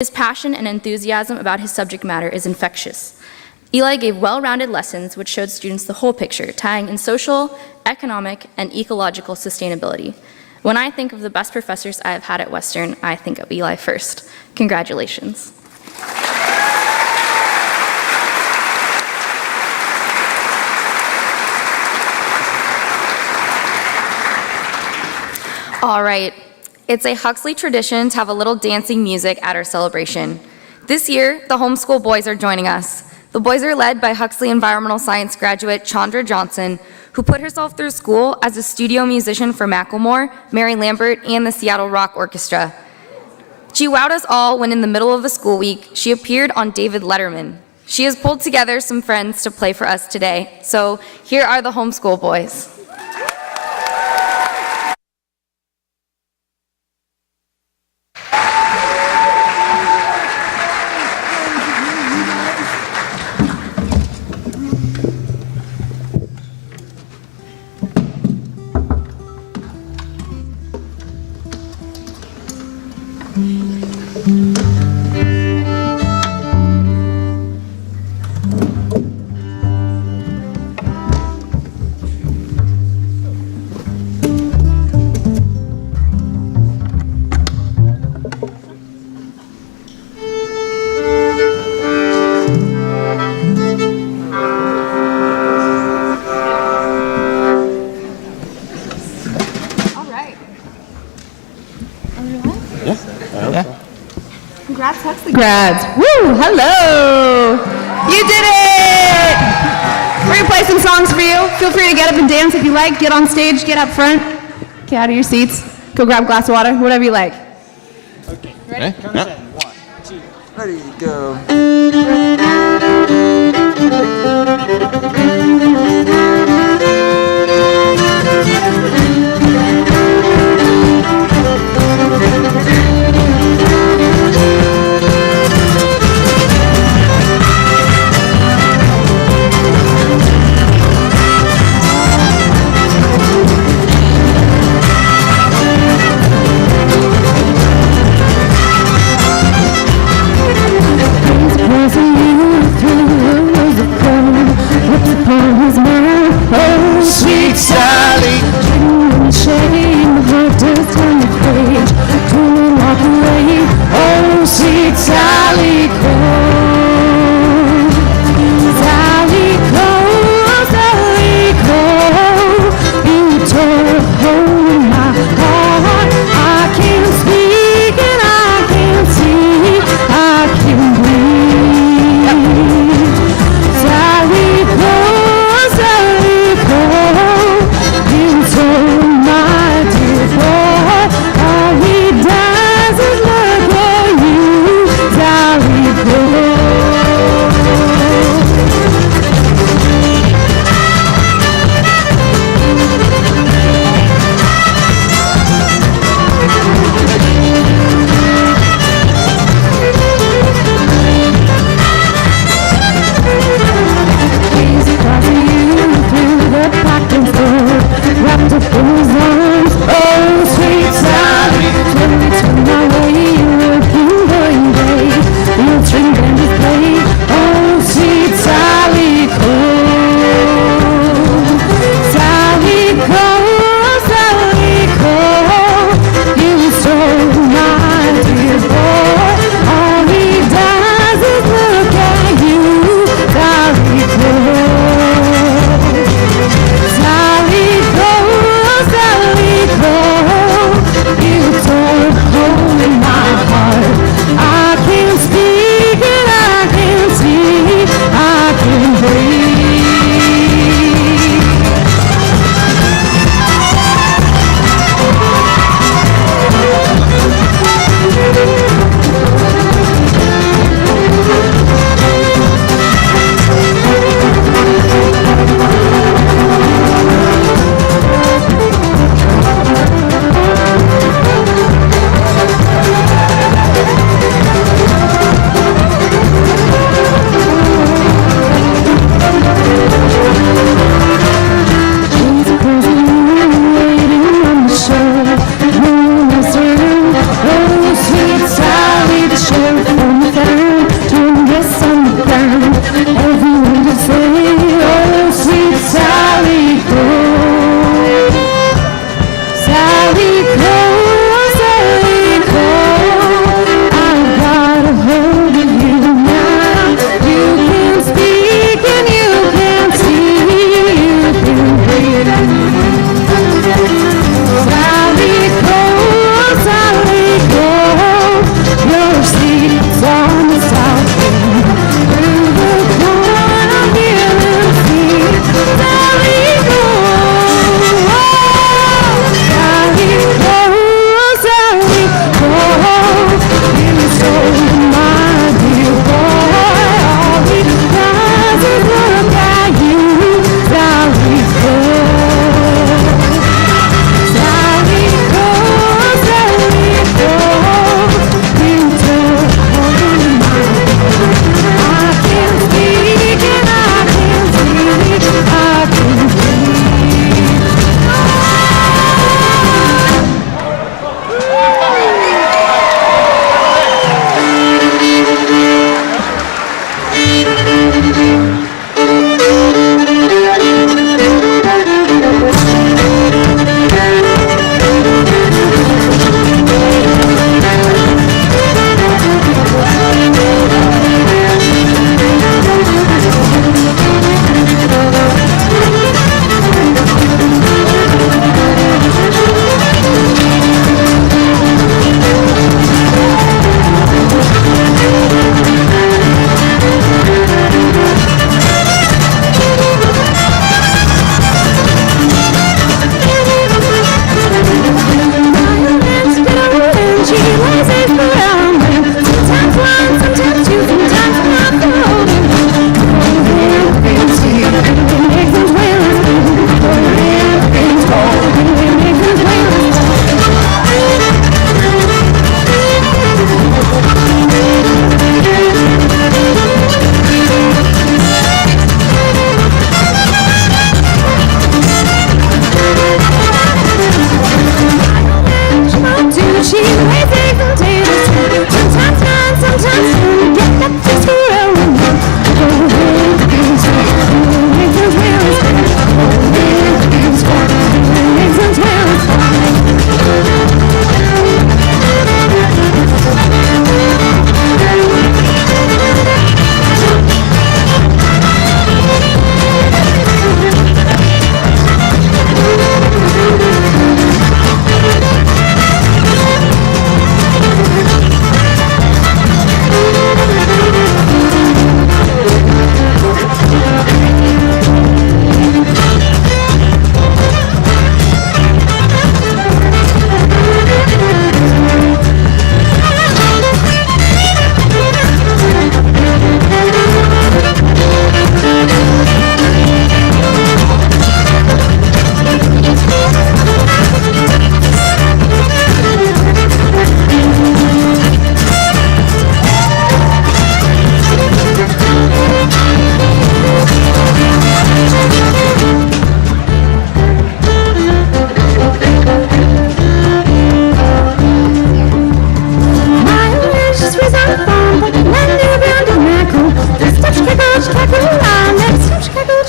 His passion and enthusiasm about his subject matter is infectious. Eli gave well-rounded lessons which showed students the whole picture, tying in social, economic, and ecological sustainability. When I think of the best professors I have had at Western, I think of Eli first. Congratulations. All right, it's a Huxley tradition to have a little dancing music at our celebration. This year, the homeschool boys are joining us. The boys are led by Huxley Environmental Science graduate Chandra Johnson, who put herself through school as a studio musician for Macklemore, Mary Lambert, and the Seattle Rock Orchestra. She wowed us all when in the middle of a school week, she appeared on David Letterman. She has pulled together some friends to play for us today. So here are the homeschool boys. Congrats, Huxley grads. Woo, hello. You did it. We're going to play some songs for you. Feel free to get up and dance if you like. Get on stage, get up front, get out of your seats, go grab a glass of water, whatever you like. Okay. Ready? Count us in. 1, 2, ready, go. Sweet Sally, shame, heart just on the page, don't walk away. Oh, sweet Sally, come, Sally, come, Sally, come. You tore a hole in my heart. I can't speak and I can't see, I can't breathe. Sally, come, Sally. All he does is look at you, Sally,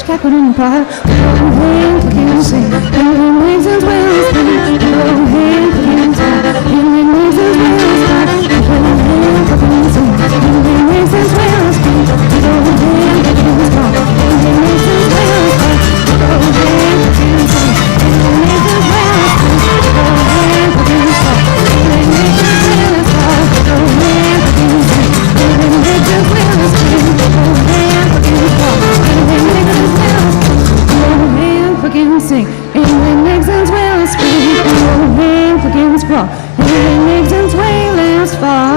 Capital Park. Hold hands, we can sing. Healing waves as well as spring. Hold hands, we can sing. Healing waves as well as spring. Hold hands, we can sing. Healing waves as well as spring. Hold hands, we can sing. Healing waves as well as spring. Hold hands, we can sing. Healing waves as well as spring. Hold hands, we can sing. Healing waves as well as spring. Hold hands, we can sing. Healing waves as well as spring. Hold hands, we can sing. Healing waves as well as spring. Hold hands, we can sing. Healing waves as well as spring. Hold hands, we can sing. Healing waves as well as fall.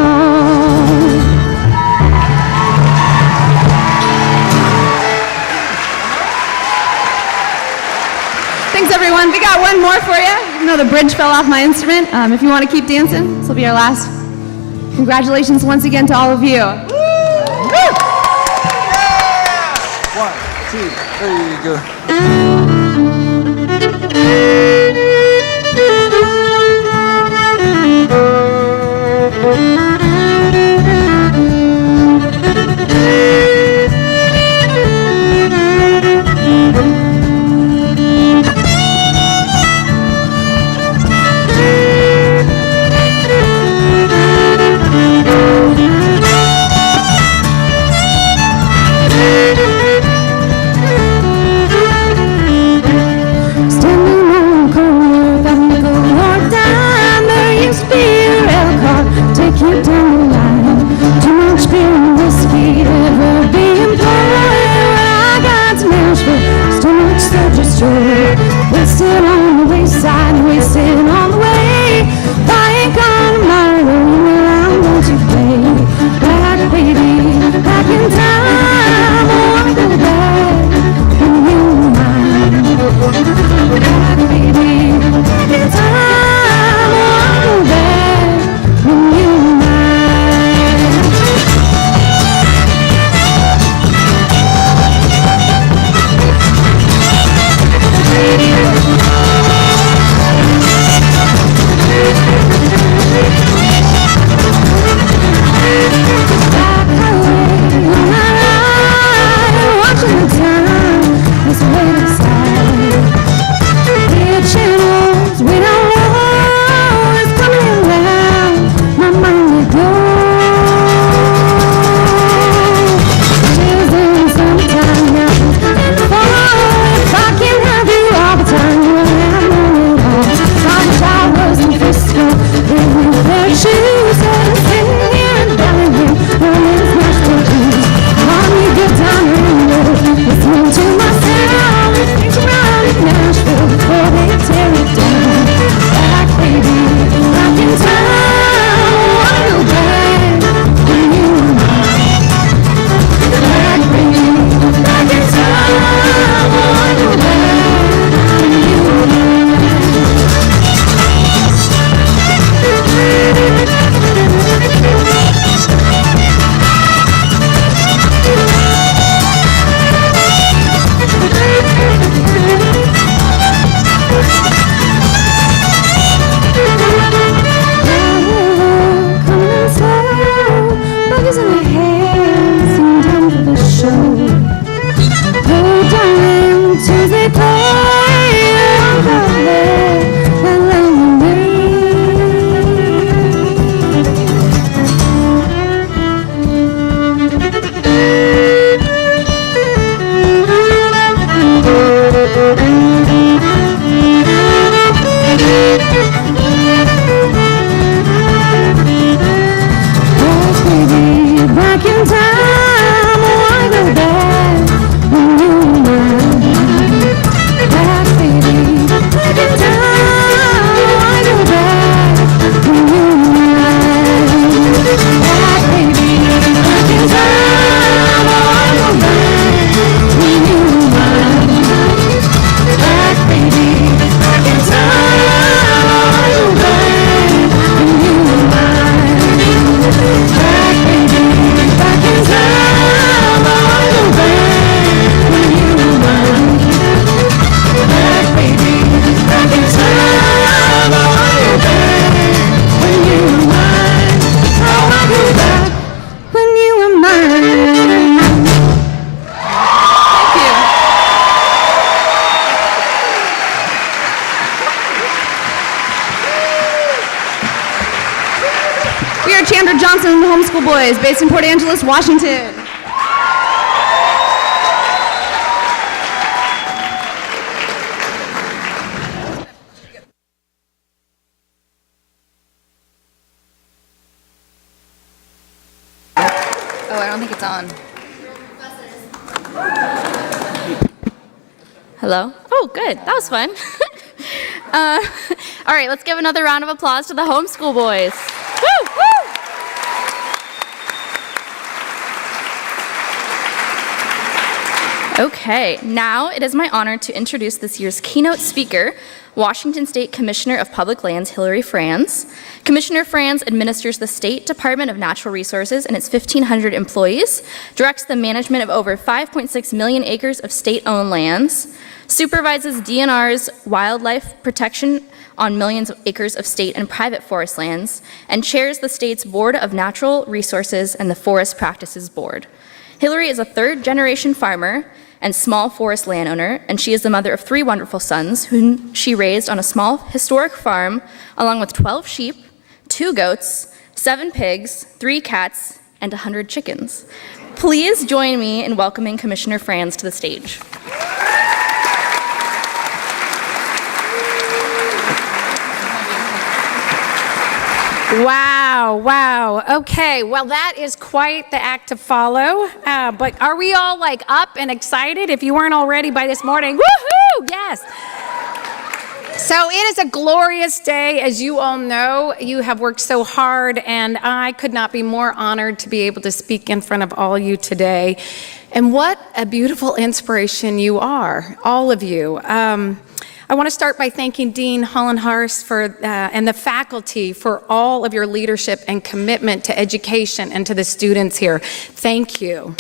Thanks, everyone. We got one more for you, even though the bridge fell off my instrument. If you want to keep dancing, this will be our last. Congratulations once again to all of you. 1, 2, there you go. Homeschool Boys, based in Port Angeles, Washington. Oh, I don't think it's on. Hello? Oh, good. That was fun. All right, let's give another round of applause to the Homeschool Boys. Woo, woo! Okay, now it is my honor to introduce this year's keynote speaker, Washington State Commissioner of Public Lands, Hillary Franz. Commissioner Franz administers the State Department of Natural Resources and its 1,500 employees, directs the management of over 5.6 million acres of state-owned lands, supervises DNR's wildlife protection on millions of acres of state and private forest lands, and chairs the state's Board of Natural Resources and the Forest Practices Board. Hillary is a third-generation farmer and small forest landowner, and she is the mother of 3 wonderful sons, whom she raised on a small historic farm, along with 12 sheep, 2 goats, 7 pigs, 3 cats, and 100 chickens. Please join me in welcoming Commissioner Franz to the stage. Wow, wow. Okay, well, that is quite the act to follow. But are we all like up and excited? If you weren't already by this morning, woohoo! Yes. So it is a glorious day. As you all know, you have worked so hard, and I could not be more honored to be able to speak in front of all you today. And what a beautiful inspiration you are, all of you. I want to start by thanking Dean Hollenhorst and the faculty for all of your leadership and commitment to education and to the students here. Thank you.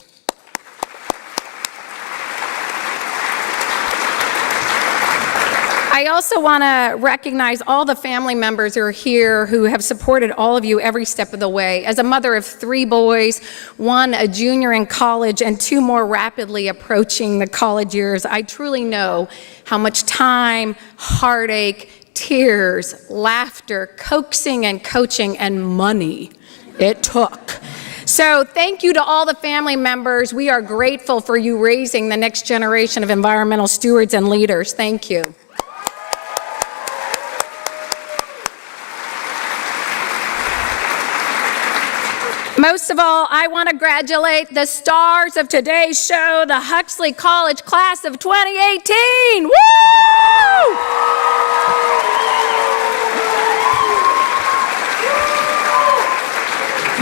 I also want to recognize all the family members who are here who have supported all of you every step of the way. As a mother of 3 boys, 1 a junior in college and 2 more rapidly approaching the college years, I truly know how much time, heartache, tears, laughter, coaxing and coaching, and money it took. So thank you to all the family members. We are grateful for you raising the next generation of environmental stewards and leaders. Thank you. Most of all, I want to congratulate the stars of today's show, the Huxley College class of 2018. Woo!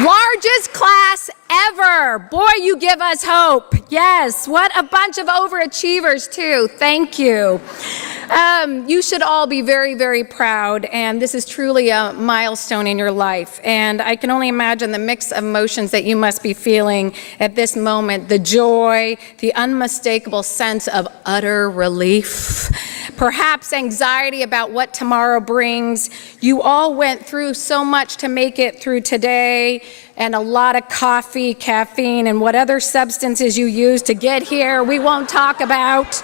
Largest class ever. Boy, you give us hope. Yes, what a bunch of overachievers, too. Thank you. You should all be very, very proud, and this is truly a milestone in your life. And I can only imagine the mix of emotions that you must be feeling at this moment, the joy, the unmistakable sense of utter relief, perhaps anxiety about what tomorrow brings. You all went through so much to make it through today, and a lot of coffee, caffeine, and what other substances you used to get here, we won't talk about.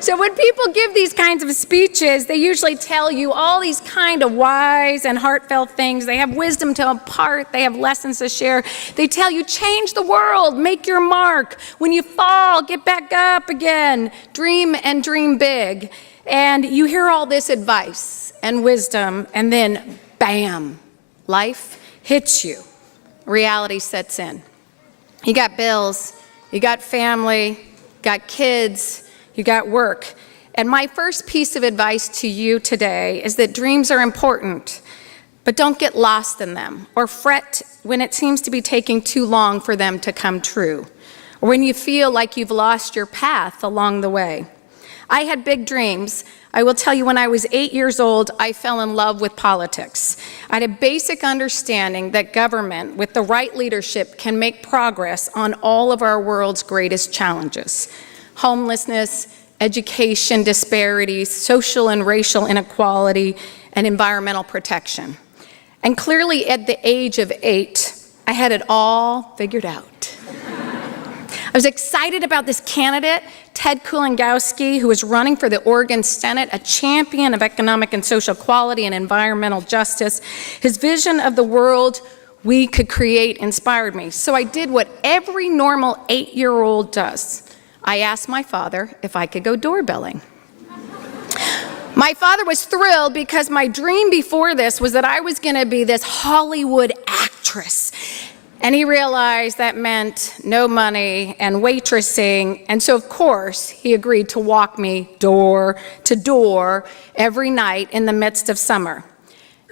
So when people give these kinds of speeches, they usually tell you all these kind of wise and heartfelt things. They have wisdom to impart. They have lessons to share. They tell you, change the world, make your mark. When you fall, get back up again. Dream and dream big. And you hear all this advice and wisdom, and then bam, life hits you. Reality sets in. You got bills, you got family, got kids, you got work. And my first piece of advice to you today is that dreams are important, but don't get lost in them or fret when it seems to be taking too long for them to come true, or when you feel like you've lost your path along the way. I had big dreams. I will tell you, when I was 8 years old, I fell in love with politics. I had a basic understanding that government, with the right leadership, can make progress on all of our world's greatest challenges: homelessness, education disparities, social and racial inequality, and environmental protection. And clearly at the age of 8, I had it all figured out. I was excited about this candidate, Ted Kulongowski, who was running for the Oregon Senate, a champion of economic and social equality and environmental justice. His vision of the world we could create inspired me. So I did what every normal 8-year-old does. I asked my father if I could go doorbelling. My father was thrilled because my dream before this was that I was going to be this Hollywood actress. And he realized that meant no money and waitressing. And so, of course, he agreed to walk me door to door every night in the midst of summer.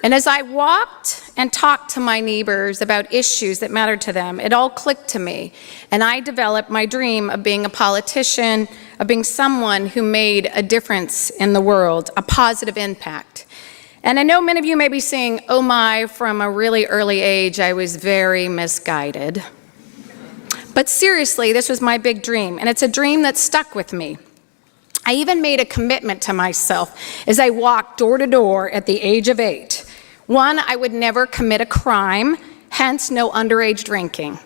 And as I walked and talked to my neighbors about issues that mattered to them, it all clicked to me. And I developed my dream of being a politician, of being someone who made a difference in the world, a positive impact. And I know many of you may be saying, oh my, from a really early age, I was very misguided. But seriously, this was my big dream, and it's a dream that stuck with me. I even made a commitment to myself as I walked door to door at the age of 8. 1, I would never commit a crime, hence no underage drinking.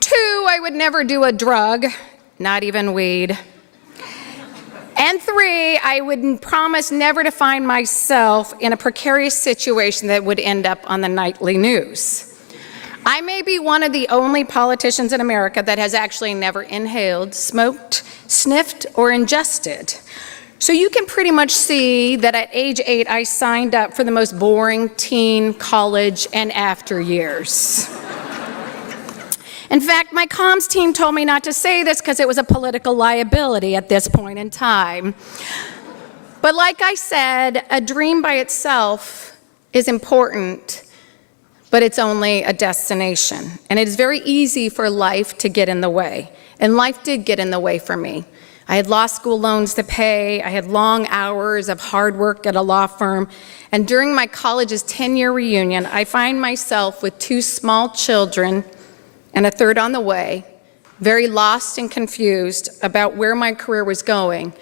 2, I would never do a drug, not even weed. And 3, I would promise never to find myself in a precarious situation that would end up on the nightly news. I may be one of the only politicians in America that has actually never inhaled, smoked, sniffed, or ingested. So you can pretty much see that at age 8, I signed up for the most boring teen, college, and after years. In fact, my comms team told me not to say this because it was a political liability at this point in time. But like I said, a dream by itself is important, but it's only a destination. And it is very easy for life to get in the way. And life did get in the way for me. I had law school loans to pay. I had long hours of hard work at a law firm. And during my college's 10-year reunion, I find myself with 2 small children and a third on the way, very lost and confused about where my career was going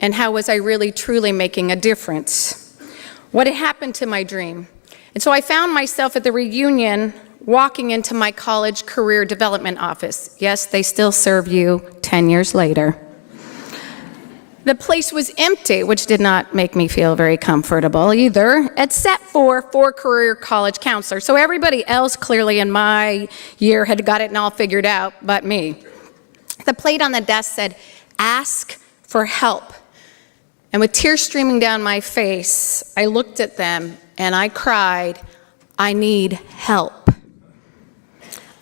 and how was I really truly making a difference. What had happened to my dream? And so I found myself at the reunion walking into my college career development office. Yes, they still serve you 10 years later. The place was empty, which did not make me feel very comfortable either, except for 4 career college counselors. So everybody else clearly in my year had got it all figured out but me. The plate on the desk said, "Ask for help." And with tears streaming down my face, I looked at them and I cried, "I need help."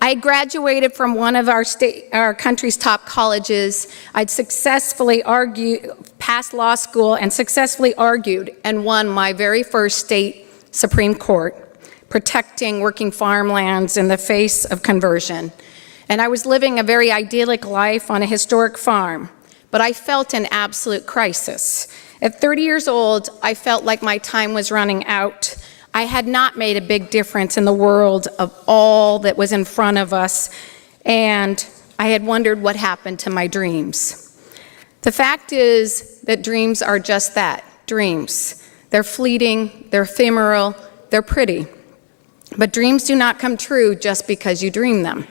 I graduated from one of our country's top colleges. I'd successfully passed law school and successfully argued and won my very first state Supreme Court, protecting working farmlands in the face of conversion. And I was living a very idyllic life on a historic farm, but I felt an absolute crisis. At 30 years old, I felt like my time was running out. I had not made a big difference in the world of all that was in front of us, and I had wondered what happened to my dreams. The fact is that dreams are just that, dreams. They're fleeting, they're ephemeral, they're pretty. But dreams do not come true just because you dream them.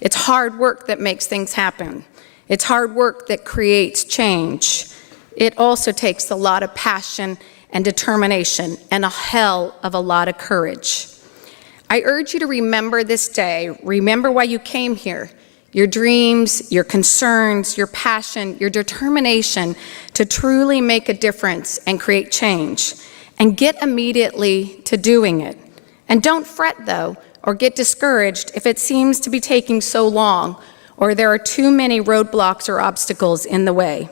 It's hard work that makes things happen. It's hard work that creates change. It also takes a lot of passion and determination, and a hell of a lot of courage. I urge you to remember this day. Remember why you came here. Your dreams, your concerns, your passion, your determination to truly make a difference and create change. And get immediately to doing it. And don't fret, though, or get discouraged if it seems to be taking so long, or there are too many roadblocks or obstacles in the way.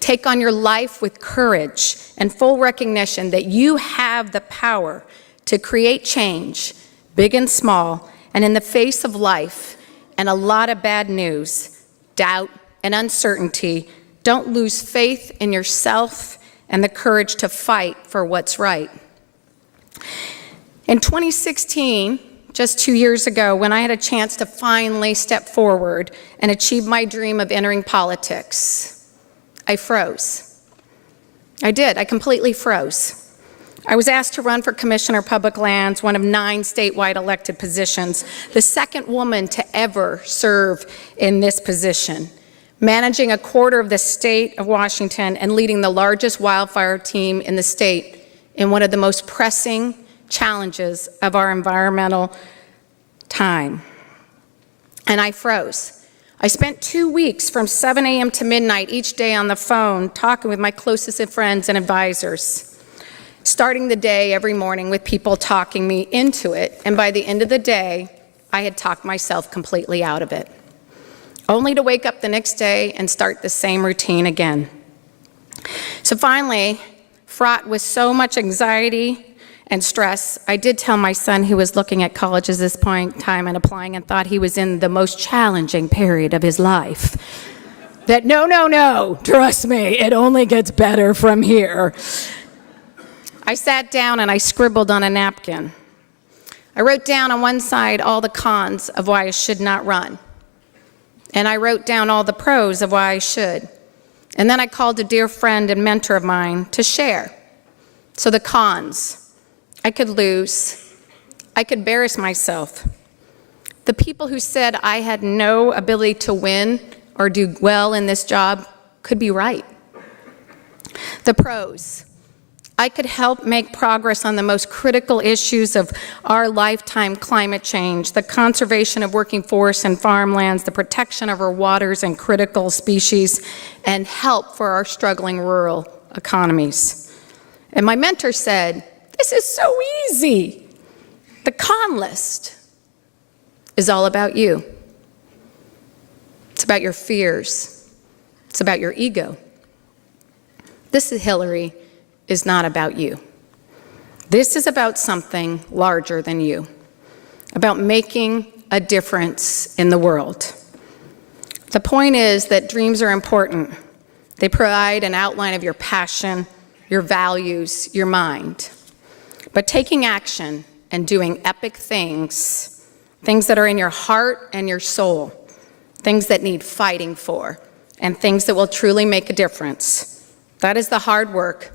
Take on your life with courage and full recognition that you have the power to create change, big and small, and in the face of life and a lot of bad news, doubt, and uncertainty, don't lose faith in yourself and the courage to fight for what's right. In 2016, just 2 years ago, when I had a chance to finally step forward and achieve my dream of entering politics, I froze. I did. I completely froze. I was asked to run for Commissioner of Public Lands, one of 9 statewide elected positions, the second woman to ever serve in this position, managing a quarter of the state of Washington and leading the largest wildfire team in the state in one of the most pressing, challenges of our environmental time. And I froze. I spent 2 weeks from 7 a.m. to midnight each day on the phone talking with my closest friends and advisors, starting the day every morning with people talking me into it, and by the end of the day, I had talked myself completely out of it, only to wake up the next day and start the same routine again. So finally, fraught with so much anxiety and stress, I did tell my son, who was looking at college at this point in time and applying and thought he was in the most challenging period of his life, that no, trust me, it only gets better from here. I sat down and I scribbled on a napkin. I wrote down on one side all the cons of why I should not run. And I wrote down all the pros of why I should. And then I called a dear friend and mentor of mine to share. So the cons: I could lose, I could embarrass myself. The people who said I had no ability to win or do well in this job could be right. The pros: I could help make progress on the most critical issues of our lifetime: climate change, the conservation of working forests and farmlands, the protection of our waters and critical species, and help for our struggling rural economies. And my mentor said, this is so easy. The con list is all about you. It's about your fears. It's about your ego. This, Hillary, is not about you. This is about something larger than you, about making a difference in the world. The point is that dreams are important. They provide an outline of your passion, your values, your mind. But taking action and doing epic things, things that are in your heart and your soul, things that need fighting for, and things that will truly make a difference, that is the hard work.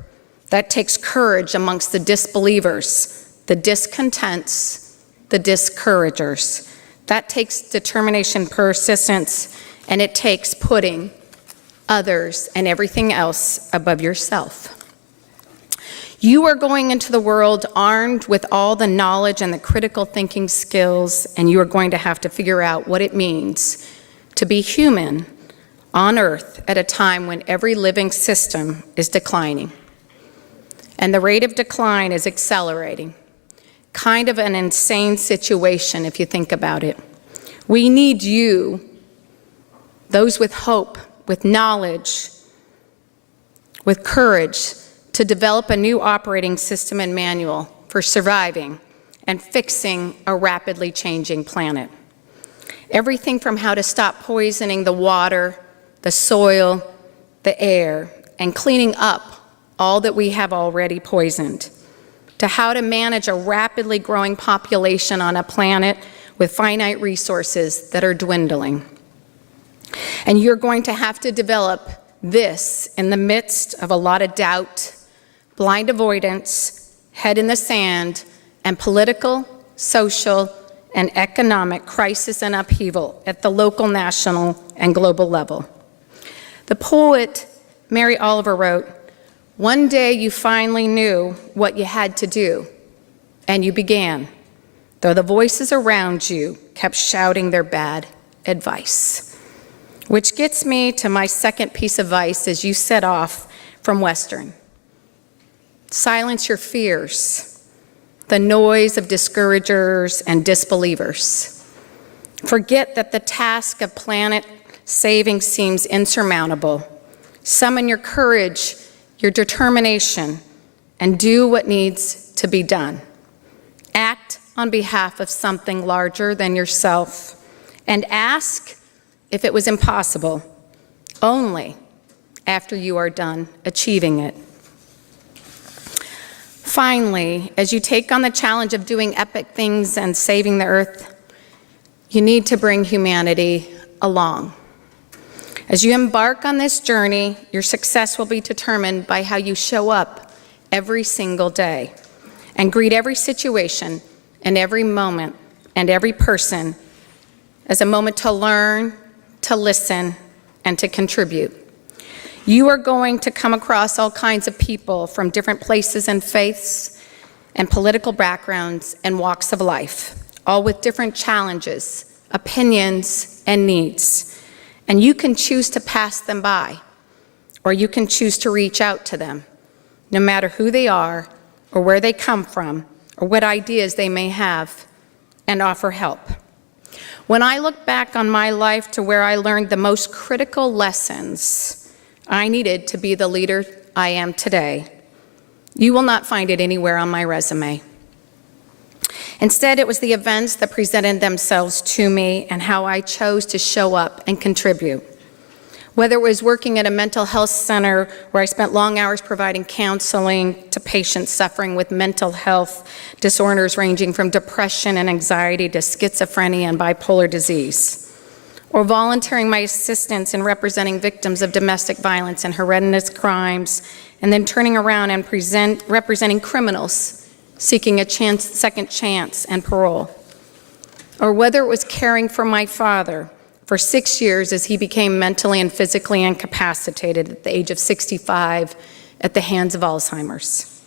That takes courage amongst the disbelievers, the discontents, the discouragers. That takes determination, persistence, and it takes putting others and everything else above yourself. You are going into the world armed with all the knowledge and the critical thinking skills, and you are going to have to figure out what it means to be human on Earth at a time when every living system is declining. And the rate of decline is accelerating. Kind of an insane situation if you think about it. We need you, those with hope, with knowledge, with courage, to develop a new operating system and manual for surviving and fixing a rapidly changing planet. Everything from how to stop poisoning the water, the soil, the air, and cleaning up all that we have already poisoned, to how to manage a rapidly growing population on a planet with finite resources that are dwindling. And you're going to have to develop this in the midst of a lot of doubt, blind avoidance, head in the sand, and political, social, and economic crisis and upheaval at the local, national, and global level. The poet Mary Oliver wrote, "One day you finally knew what you had to do, and you began, though the voices around you kept shouting their bad advice." Which gets me to my second piece of advice as you set off from Western. Silence your fears, the noise of discouragers and disbelievers. Forget that the task of planet saving seems insurmountable. Summon your courage, your determination, and do what needs to be done. Act on behalf of something larger than yourself, and ask if it was impossible, only after you are done achieving it. Finally, as you take on the challenge of doing epic things and saving the earth, you need to bring humanity along. As you embark on this journey, your success will be determined by how you show up every single day and greet every situation and every moment and every person as a moment to learn, to listen, and to contribute. You are going to come across all kinds of people from different places and faiths, and political backgrounds and walks of life, all with different challenges, opinions, and needs. And you can choose to pass them by, or you can choose to reach out to them, no matter who they are, or where they come from, or what ideas they may have, and offer help. When I look back on my life to where I learned the most critical lessons I needed to be the leader I am today, you will not find it anywhere on my resume. Instead, it was the events that presented themselves to me and how I chose to show up and contribute. Whether it was working at a mental health center where I spent long hours providing counseling to patients suffering with mental health disorders ranging from depression and anxiety to schizophrenia and bipolar disease, or volunteering my assistance in representing victims of domestic violence and horrendous crimes, and then turning around and representing criminals seeking a second chance and parole. Or whether it was caring for my father for 6 years as he became mentally and physically incapacitated at the age of 65 at the hands of Alzheimer's.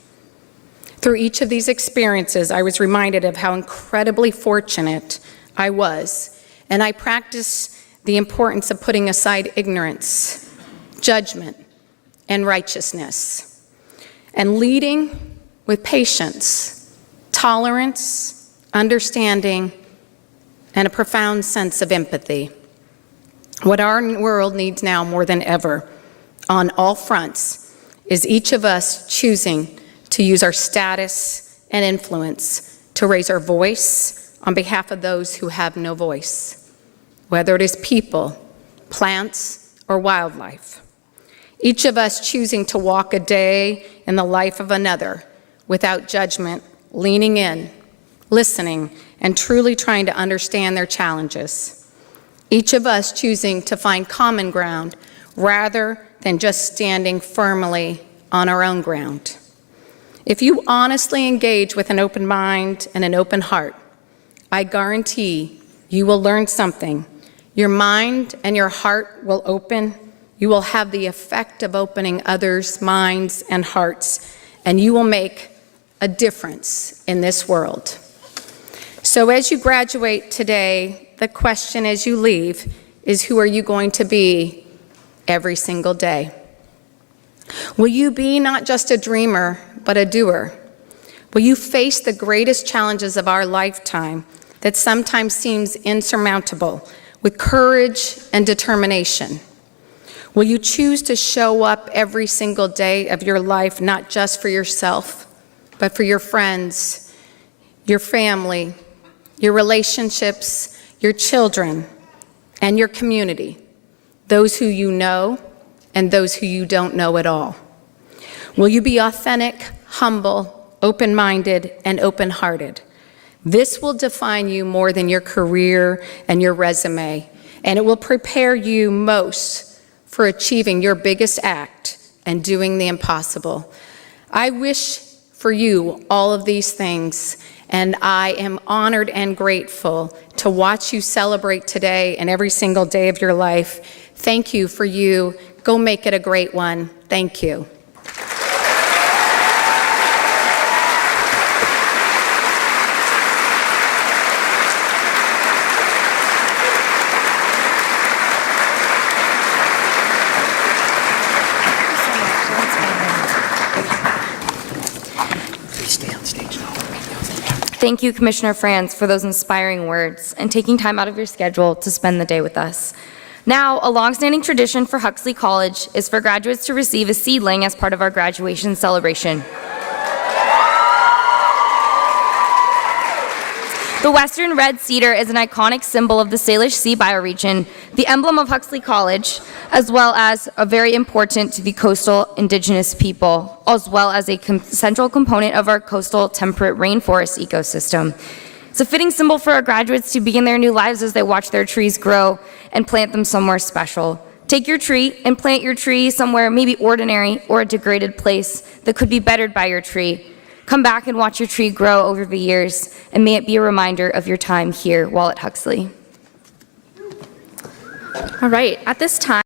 Through each of these experiences, I was reminded of how incredibly fortunate I was, and I practiced the importance of putting aside ignorance, judgment, and righteousness, and leading with patience, tolerance, understanding, and a profound sense of empathy. What our world needs now more than ever, on all fronts, is each of us choosing to use our status and influence to raise our voice on behalf of those who have no voice, whether it is people, plants, or wildlife. Each of us choosing to walk a day in the life of another without judgment, leaning in, listening, and truly trying to understand their challenges. Each of us choosing to find common ground rather than just standing firmly on our own ground. If you honestly engage with an open mind and an open heart, I guarantee you will learn something. Your mind and your heart will open. You will have the effect of opening others' minds and hearts, and you will make a difference in this world. So as you graduate today, the question as you leave is, who are you going to be every single day? Will you be not just a dreamer, but a doer? Will you face the greatest challenges of our lifetime that sometimes seems insurmountable with courage and determination? Will you choose to show up every single day of your life, not just for yourself, but for your friends, your family, your relationships, your children, and your community, those who you know and those who you don't know at all? Will you be authentic, humble, open-minded, and open-hearted? This will define you more than your career and your resume, and it will prepare you most for achieving your biggest act and doing the impossible. I wish for you all of these things, and I am honored and grateful to watch you celebrate today and every single day of your life. Thank you for you. Go make it a great one. Thank you. Thank you, Commissioner Franz, for those inspiring words and taking time out of your schedule to spend the day with us. Now, a longstanding tradition for Huxley College is for graduates to receive a seedling as part of our graduation celebration. The Western red cedar is an iconic symbol of the Salish Sea bioregion, the emblem of Huxley College, as well as very important to the coastal indigenous people, as well as a central component of our coastal temperate rainforest ecosystem. It's a fitting symbol for our graduates to begin their new lives as they watch their trees grow and plant them somewhere special. Take your tree and plant your tree somewhere maybe ordinary or a degraded place that could be bettered by your tree. Come back and watch your tree grow over the years, and may it be a reminder of your time here while at Huxley. All right, at this time,